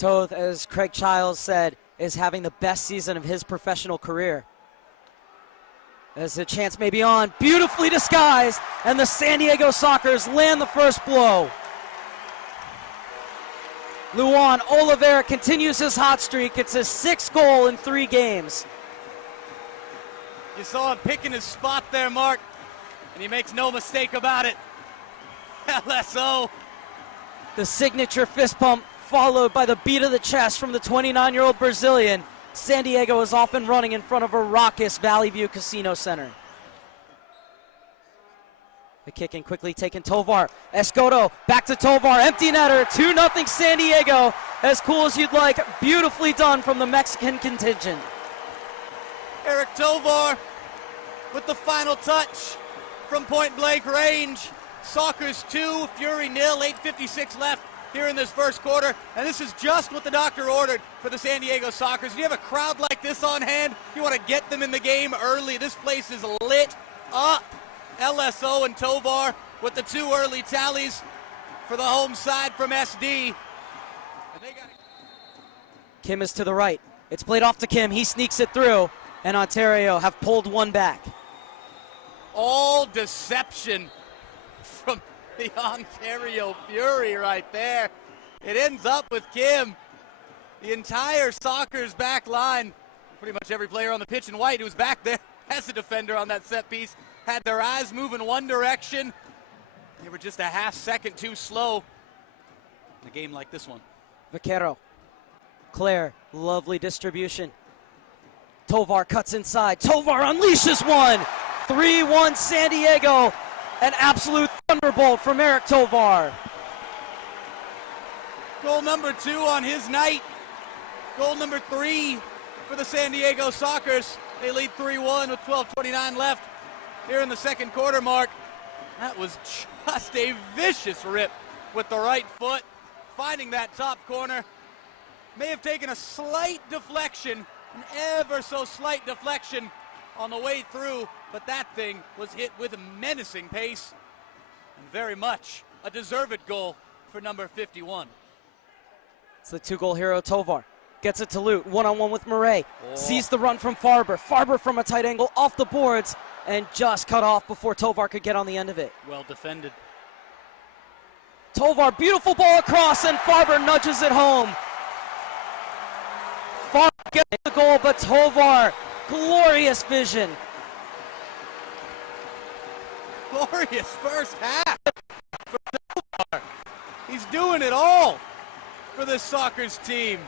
Toth, as Craig Childs said, is having the best season of his professional career. As the chance may be on, beautifully disguised, and the San Diego Sockers land the first blow. Luan Oliveira continues his hot streak. It's his 6th goal in 3 games. You saw him picking his spot there, Mark, and he makes no mistake about it. LSO. The signature fist pump followed by the beat of the chest from the 29-year-old Brazilian. San Diego is off and running in front of a raucous Valley View Casino Center. The kick in quickly taken, Tovar. Escoto back to Tovar, empty netter, 2-0 San Diego. As cool as you'd like, beautifully done from the Mexican contingent. Eric Tovar with the final touch from point blank range. Sockers 2, Fury 0, 8:56 left here in this first quarter, and this is just what the doctor ordered for the San Diego Sockers. If you have a crowd like this on hand, you want to get them in the game early. This place is lit up. LSO and Tovar with the 2 early tallies for the home side from SD. And they got Kim is to the right. It's played off to Kim. He sneaks it through, and Ontario have pulled one back. All deception from the Ontario Fury right there. It ends up with Kim. The entire Sockers back line, pretty much every player on the pitch in white who was back there as a defender on that set piece, had their eyes move in one direction. They were just a half second too slow in a game like this one. Vaquero, Claire, lovely distribution. Tovar cuts inside. Tovar unleashes one. 3-1 San Diego. An absolute thunderbolt from Eric Tovar. Goal number 2 on his night. Goal number 3 for the San Diego Sockers. They lead 3-1 with 12:29 left here in the second quarter, Mark. That was just a vicious rip with the right foot, finding that top corner. May have taken a slight deflection, an ever so slight deflection on the way through, but that thing was hit with a menacing pace, and very much a deserved goal for number 51. It's the 2-goal hero Tovar. Gets it to Lute, one-on-one with Murray. Sees the run from Farber. Farber from a tight angle off the boards, and just cut off before Tovar could get on the end of it. Well defended. Tovar, beautiful ball across, and Farber nudges it home. Farber gets the goal, but Tovar, glorious vision. Glorious first half for Tovar. He's doing it all for this Sockers team.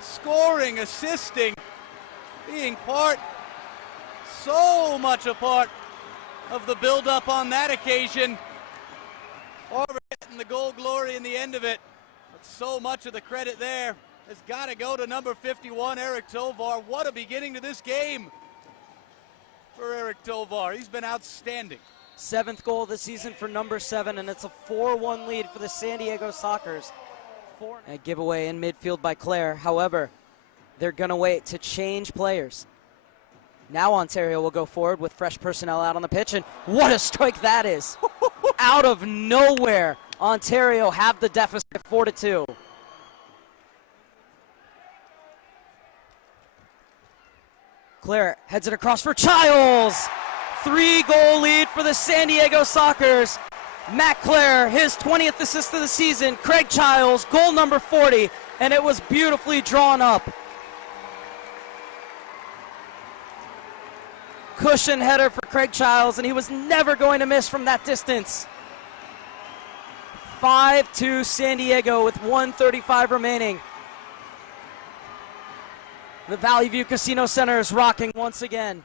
Scoring, assisting, being so much a part of the build-up on that occasion. Farber getting the goal glory in the end of it, but so much of the credit there has got to go to number 51, Eric Tovar. What a beginning to this game for Eric Tovar. He's been outstanding. 7th goal of the season for number 7, and it's a 4-1 lead for the San Diego Sockers. A giveaway in midfield by Claire. However, they're going to wait to change players. Now Ontario will go forward with fresh personnel out on the pitch, and what a strike that is. Out of nowhere, Ontario have the deficit 4-2. Claire heads it across for Childs. 3-goal lead for the San Diego Sockers. Matt Claire, his 20th assist of the season. Craig Childs, goal number 40, and it was beautifully drawn up. Cushion header for Craig Childs, and he was never going to miss from that distance. 5-2 San Diego with 1:35 remaining. The Valley View Casino Center is rocking once again.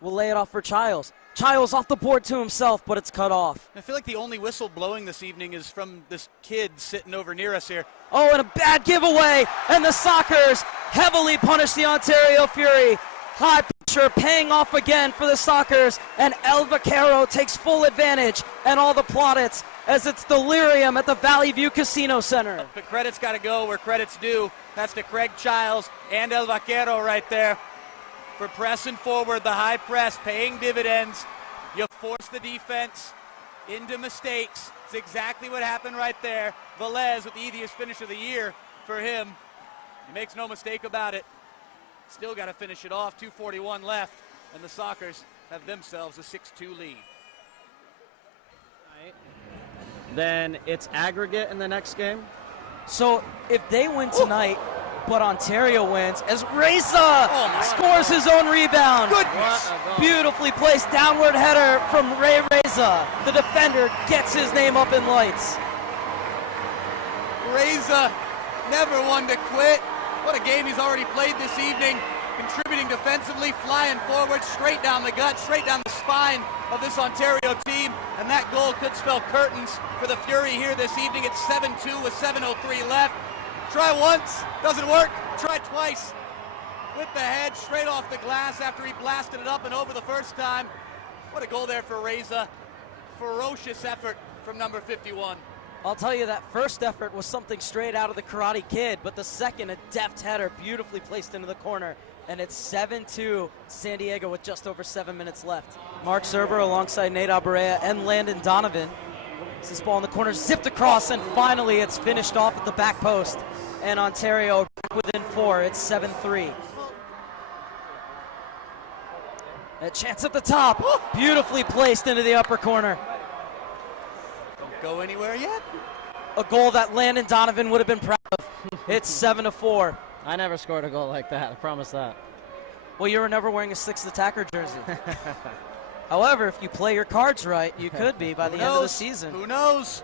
We'll lay it off for Childs. Childs off the board to himself, but it's cut off. I feel like the only whistle blowing this evening is from this kid sitting over near us here. Oh, and a bad giveaway, and the Sockers heavily punish the Ontario Fury. High pressure paying off again for the Sockers, and El Vaquero takes full advantage, and all the plaudits as it's delirium at the Valley View Casino Center. The credit's got to go where credit's due. That's to Craig Childs and El Vaquero right there. for pressing forward, the high press, paying dividends. You force the defense into mistakes. It's exactly what happened right there. Velez with the easiest finish of the year for him. He makes no mistake about it. Still got to finish it off. 2:41 left, and the Sockers have themselves a 6-2 lead. Then it's aggregate in the next game. So if they win tonight, but Ontario wins, as Reza scores his own rebound. Goodness! Beautifully placed downward header from Ray Reza. The defender gets his name up in lights. Reza, never one to quit. What a game he's already played this evening. Contributing defensively, flying forward, straight down the gut, straight down the spine of this Ontario team. And that goal could spell curtains for the Fury here this evening. It's 7-2 with 7:03 left. Try once, doesn't work. Try twice with the head, straight off the glass after he blasted it up and over the first time. What a goal there for Reza. Ferocious effort from number 51. I'll tell you, that first effort was something straight out of the Karate Kid, but the second, a deft header beautifully placed into the corner. And it's 7-2 San Diego with just over 7 minutes left. Mark Serber alongside Nate Abarea and Landon Donovan. This ball in the corner zipped across, and finally it's finished off at the back post. And Ontario back within 4. It's 7-3. A chance at the top. Beautifully placed into the upper corner. Don't go anywhere yet. A goal that Landon Donovan would have been proud of. It's 7-4. I never scored a goal like that, I promise that. Well, you were never wearing a sixth attacker jersey. However, if you play your cards right, you could be by the end of the season. Who knows?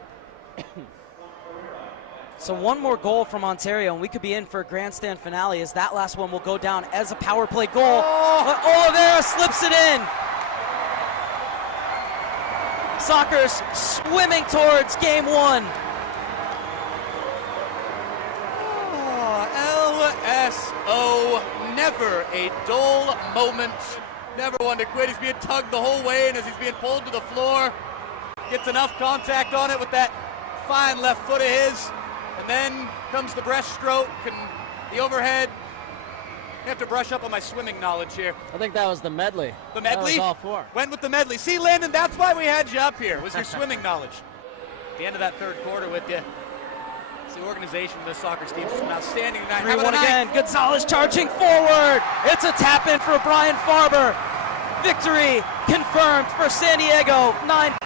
So one more goal from Ontario, and we could be in for a grandstand finale, as that last one will go down as a power play goal. But Oliveira slips it in. Sockers swimming towards game one. LSO, never a dull moment. Never one to quit. He's being tugged the whole way, and as he's being pulled to the floor, gets enough contact on it with that fine left foot of his. And then comes the breaststroke and the overhead. I have to brush up on my swimming knowledge here. I think that was the medley. The medley? That was all four. Went with the medley. See, Landon, that's why we had you up here, was your swimming knowledge. At the end of that third quarter with you. It's the organization of the soccer team. It's an outstanding night. 3-1 again. Gonzalez charging forward. It's a tap in for Brian Farber. Victory confirmed for San Diego. 9-4,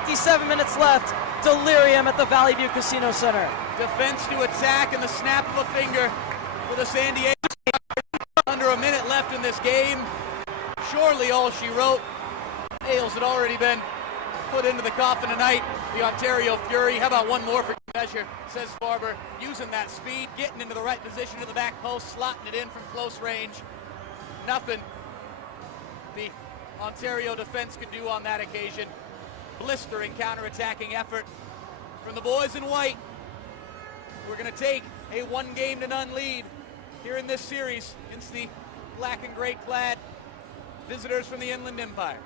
57 minutes left. Delirium at the Valley View Casino Center. Defense to attack and the snap of a finger for the San Diego Sockers. Under a minute left in this game. Surely all she wrote. Nails had already been put into the coffin tonight. The Ontario Fury. How about one more for measure, says Farber. Using that speed, getting into the right position to the back post, slotting it in from close range. Nothing the Ontario defense could do on that occasion. Blistering counterattacking effort from the boys in white. We're going to take a 1-0 lead here in this series against the black and gray clad visitors from the Inland Empire.